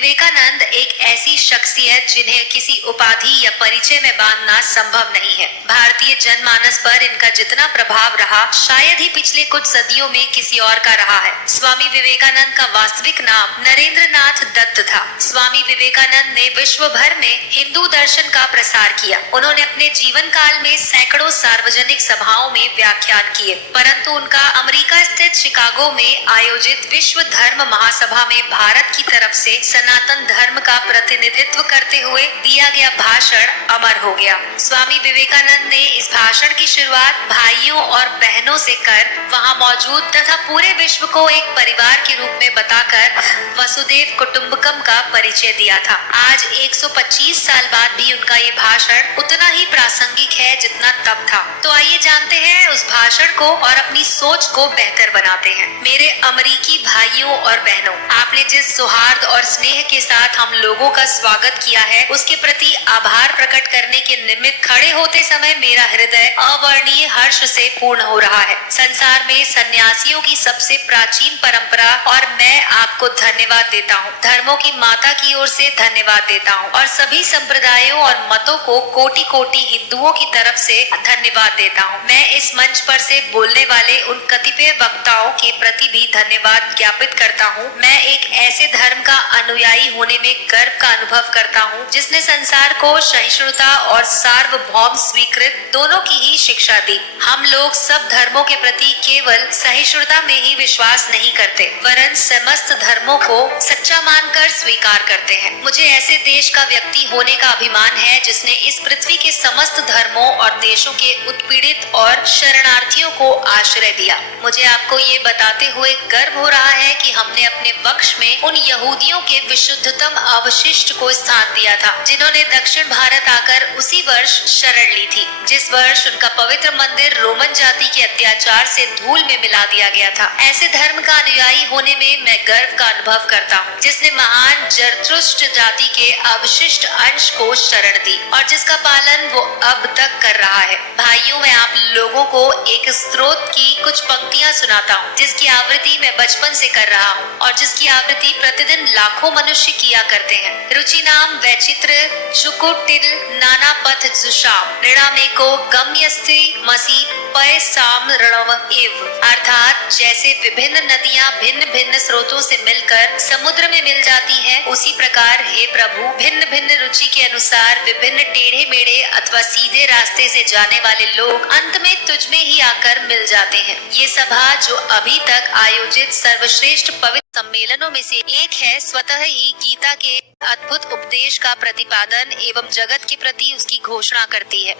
विवेकानंद एक ऐसी शख्सियत जिन्हें किसी उपाधि या परिचय में बांधना संभव नहीं है। भारतीय जनमानस पर इनका जितना प्रभाव रहा शायद ही पिछले कुछ सदियों में किसी और का रहा है। स्वामी विवेकानंद का वास्तविक नाम नरेंद्रनाथ दत्त था। स्वामी विवेकानंद ने विश्व भर में हिंदू दर्शन का प्रसार किया। उन्होंने अपने जीवन काल में सैकड़ों सार्वजनिक सभाओं में व्याख्यान किए, परंतु उनका अमेरिका स्थित शिकागो में आयोजित विश्व धर्म महासभा में भारत की तरफ से सनातन धर्म का प्रतिनिधित्व करते हुए दिया गया भाषण अमर हो गया। स्वामी विवेकानंद ने इस भाषण की शुरुआत भाइयों और बहनों से कर वहां मौजूद तथा पूरे विश्व को एक परिवार के रूप में बताकर वसुदेव कुटुंबकम का परिचय दिया था। आज 125 साल बाद भी उनका ये भाषण उतना ही प्रासंगिक है जितना तब था। तो आइए जानते हैं उस भाषण को और अपनी सोच को बेहतर बनाते हैं। मेरे अमेरिकी भाइयों और बहनों, आपने जिस सौहार्द और स्नेह के साथ हम लोगों का स्वागत किया है उसके प्रति आभार प्रकट करने के निमित्त खड़े होते समय मेरा हृदय अवर्णीय हर्ष से पूर्ण हो रहा है। संसार में सन्यासियों की सबसे प्राचीन परंपरा और मैं आपको धन्यवाद देता हूँ। धर्मों की माता की ओर से धन्यवाद देता हूँ और सभी संप्रदायों और मतों को कोटि कोटि हिंदुओं की तरफ से धन्यवाद देता हूँ। मैं इस मंच पर से बोलने वाले उन कतिपय वक्ताओं के प्रति भी धन्यवाद ज्ञापित करता हूँ। मैं एक ऐसे धर्म का अनुयायी होने में गर्व का अनुभव करता हूँ जिसने संसार को सहिष्णुता और सार्वभौम स्वीकृत दोनों की ही शिक्षा दी। हम लोग सब धर्मों के प्रति केवल सहिष्णुता में ही विश्वास नहीं करते, वरन समस्त धर्मों को सच्चा मानकर स्वीकार करते हैं। मुझे ऐसे देश का व्यक्ति होने का अभिमान है जिसने इस पृथ्वी के समस्त धर्मों और देशों के उत्पीड़ित और शरणार्थियों को आश्रय दिया। मुझे आपको ये बताते हुए गर्व हो रहा है कि हमने अपने वक्ष में उन यहूदियों के विशुद्धतम अवशिष्ट को स्थान दिया था जिन्होंने दक्षिण भारत आकर उसी वर्ष शरण ली थी, जिस वर्ष उनका पवित्र मंदिर रोमन जाति के अत्याचार से धूल में मिला दिया गया था। ऐसे धर्म का अनुयायी होने में मैं गर्व का अनुभव करता हूँ जिसने महान जरथुष्ट्र जाति के अवशिष्ट अंश को शरण दी और जिसका पालन वो अब तक कर रहा है। भाइयों, मैं आप लोगों को एक स्रोत की कुछ पंक्तियां सुनाता हूँ जिसकी आवृत्ति मैं बचपन से कर रहा हूँ और जिसकी आवृत्ति प्रतिदिन लाखों मनुष्य किया करते हैं। रुचि नाम वैचित्र जुकुटिल नाना पथ जुषाम ऋणामेको गम्यस्ति मसी पय साम ऋणव एव, अर्थात जैसे विभिन्न नदियां भिन्न भिन्न स्रोतों से मिलकर समुद्र में मिल जाती हैं, उसी प्रकार हे प्रभु भिन्न भिन्न रुचि के अनुसार विभिन्न टेढ़े मेढ़े अथवा सीधे रास्ते से जाने वाले लोग अंत में तुझ में ही आकर मिल जाते हैं। ये सभा जो अभी तक आयोजित सर्वश्रेष्ठ पवित्र सम्मेलनों में से एक है, स्वतः ही गीता के अद्भुत उपदेश का प्रतिपादन एवं जगत के प्रति उसकी घोषणा करती है।